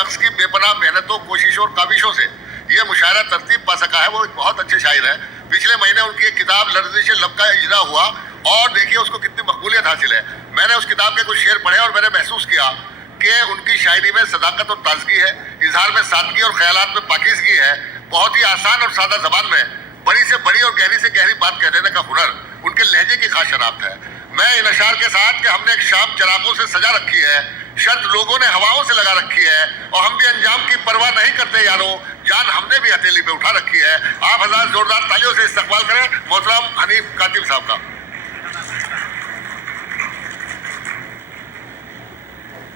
شخص کی بے پناہ محنتوں، کوششوں اور کاوشوں سے یہ مشاعرہ ترتیب پا سکا ہے، وہ ایک بہت اچھے شاعر ہیں۔ پچھلے مہینے ان کی ایک کتاب لرزش لب کا اجرا ہوا اور دیکھیے اس کو کتنی مقبولیت حاصل ہے۔ میں نے اس کتاب کے کچھ شعر پڑھے اور میں نے محسوس کیا کہ ان کی شاعری میں صداقت اور تازگی ہے، اظہار میں سادگی اور خیالات میں پاکیزگی ہے، بہت ہی آسان اور سادہ زبان میں بڑی سے بڑی اور گہری سے گہری بات کہہ دینے کا ہنر ان کے لہجے کی خاص شناخت ہے۔ میں ان اشعار کے ساتھ کہ ہم نے ایک شام چراغوں سے سجا رکھی ہے، شرط لوگوں نے ہواؤں سے لگا رکھی ہے، اور ہم بھی انجام کی پرواہ نہیں کرتے یارو، جان ہم نے بھی ہتھیلی پہ اٹھا رکھی ہے۔ آپ حضرات زوردار تالیوں سے استقبال کریں محترم حنیف کاتب صاحب کا۔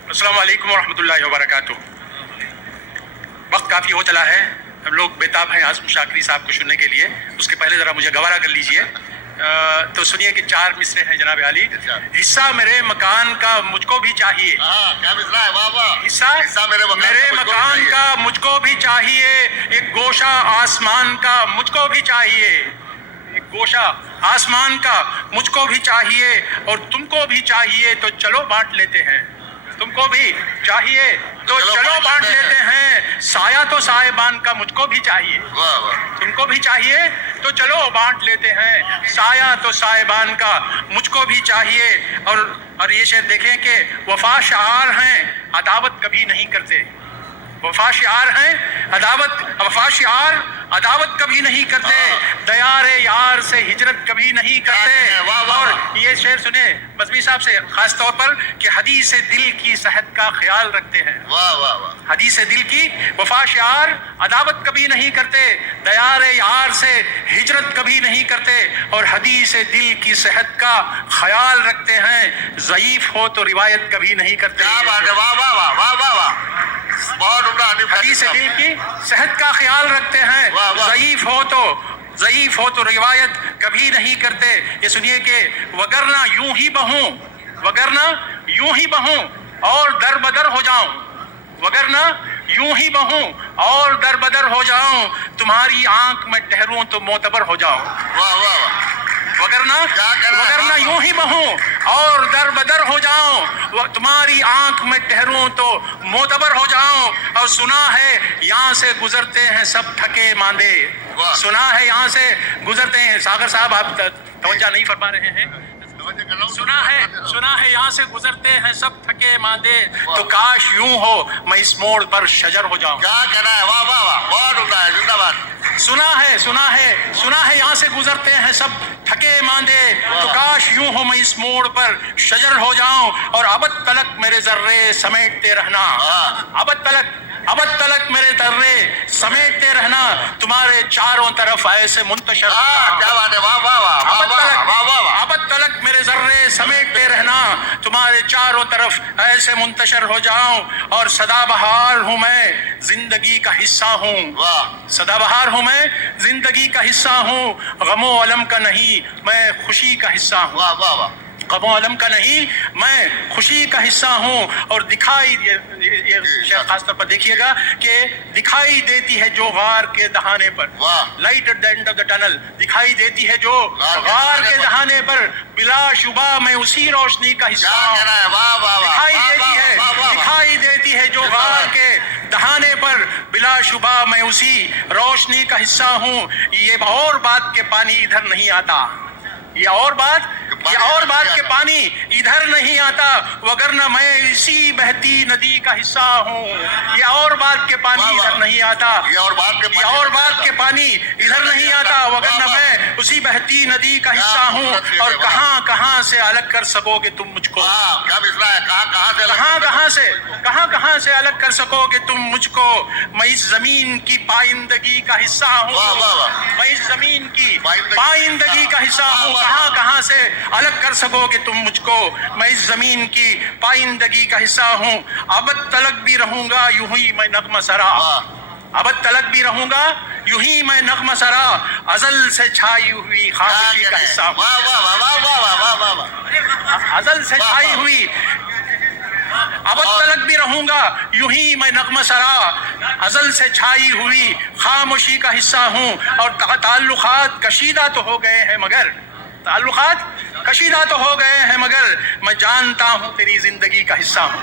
السلام علیکم ورحمۃ اللہ وبرکاتہ۔ وقت کافی ہو چلا ہے، ہم لوگ بیتاب ہیں عاصم شاکری صاحب کو سننے کے لیے۔ اس کے پہلے ذرا مجھے گوارا کر لیجئے، تو سنیے کہ 4 مصرے ہیں جناب عالی۔ حصہ میرے مکان کا مجھ کو بھی چاہیے، کیا مصرع ہے، واہ واہ۔ حصہ میرے مکان کا مجھ کو بھی چاہیے، ایک گوشہ آسمان کا مجھ کو بھی چاہیے، ایک گوشہ آسمان کا مجھ کو بھی چاہیے، اور تم کو بھی چاہیے تو چلو بانٹ لیتے ہیں، تم کو بھی چاہیے تو چلو بانٹ لیتے ہیں، سایہ تو سائبان کا مجھ کو بھی چاہیے، تم کو بھی چاہیے تو چلو بانٹ لیتے ہیں، سایہ تو سائبان کا مجھ کو بھی چاہیے۔ اور یہ شعر دیکھیں کہ وفا شعار ہیں عداوت کبھی نہیں کرتے، وفا شعار ہیں وفا شعار عداوت کبھی نہیں کرتے، دیار یار سے ہجرت کبھی نہیں کرتے۔ اور یہ شعر سنے بزمی صاحب سے خاص طور پر کہ حدیث دل کی صحت کا خیال رکھتے ہیں، حدیث دل کی وفا شعار عداوت کبھی نہیں کرتے، دیار یار سے ہجرت کبھی نہیں کرتے، اور حدیث دل کی صحت کا خیال رکھتے ہیں، ضعیف ہو تو روایت کبھی نہیں کرتے۔ حدیث دل کی صحت کا خیال رکھتے ہیں، ضعیف ہو تو روایت کبھی نہیں کرتے۔ یہ سنیے کہ وگرنہ یوں ہی بہوں اور در بدر ہو جاؤں، وگرنہ یوں ہی بہوں اور در بدر ہو جاؤں، تمہاری آنکھ میں ٹھہروں تو معتبر ہو جاؤں، وگرنہ یوں ہی بہوں اور در بدر ہو جاؤں، تمہاری آنکھ میں ٹھہروں تو معتبر ہو جاؤں۔ اور سنا ہے یہاں سے گزرتے ہیں سب تھکے ماندے، سنا ہے یہاں سے گزرتے ہیں، ساگر صاحب آپ توجہ نہیں فرما رہے ہیں، سنا ہے یہاں سے گزرتے ہیں سب تھکے ماندے، تو کاش یوں ہو میں اس موڑ پر شجر ہو جاؤں۔ کیا کہنا ہے، واہ واہ واہ، بہت عمدہ ہے، زندہ باد۔ سنا ہے یہاں سے گزرتے ہیں سب تھکے ماندے، تو کاش یوں ہو میں اس موڑ پر شجر ہو جاؤں، اور ابد تلک میرے ذرے سمیٹتے رہنا، ابد تلک میرے ذرے سمیٹتے رہنا، تمہارے چاروں طرف ایسے منتشر ابد تلک میرے ذرے سمیٹتے رہنا، تمہارے چاروں طرف ایسے منتشر ہو جاؤں، اور سدا بہار ہوں میں زندگی کا حصہ ہوں، سدا بہار ہوں میں زندگی کا حصہ ہوں، غم و علم کا نہیں میں خوشی کا حصہ ہوں، غم و علم کا نہیں میں خوشی کا حصہ ہوں، اور دکھائی یہ خاص طور پر دیکھیے گا کہ دکھائی دیتی ہے جو غار کے دہانے پر، light at the end of the tunnel, دکھائی دیتی ہے جو غار کے دہانے پر، بلا شبہ میں اسی روشنی کا حصہ ہوں، دکھائی دیتی ہے جو غار کے دہانے پر، بلا شبہ میں اسی روشنی کا حصہ ہوں، یہ اور بات کے پانی ادھر نہیں آتا، یہ اور بات کے پانی ادھر نہیں آتا، وگرنہ میں اسی بہتی ندی کا حصہ ہوں، یہ اور بات کے پانی ادھر نہیں آتا، یہ اور بات کے پانی ادھر نہیں آتا، وگرنہ میں اسی بہتی ندی کا حصہ ہوں، اور کہاں سے الگ کر سکو گے تم مجھ کو، کہاں سے الگ کر سکو گے تم مجھ کو، میں اس زمین کی پائندگی کا حصہ ہوں، میں اس زمین کی پائندگی کا حصہ ہوں، کہاں سے الگ کر سکو گے تم مجھ کو، میں اس زمین کی پائندگی کا حصہ ہوں، ابد تلک بھی رہوں گا یوں ہی میں نغمہ سرا، ابد تلک بھی رہوں گا یوں ہی میں نغمہ سرا، ازل سے چھائی ہوئی خاموشی کا حصہ ہوں، ازل سے چھائی ہوئی ابد تلک بھی رہوں گا یوں ہی میں نغمہ سرا، ازل سے چھائی ہوئی خاموشی کا حصہ ہوں، اور تعلقات کشیدہ تو ہو گئے ہیں مگر میں جانتا ہوں تیری زندگی کا حصہ ہوں۔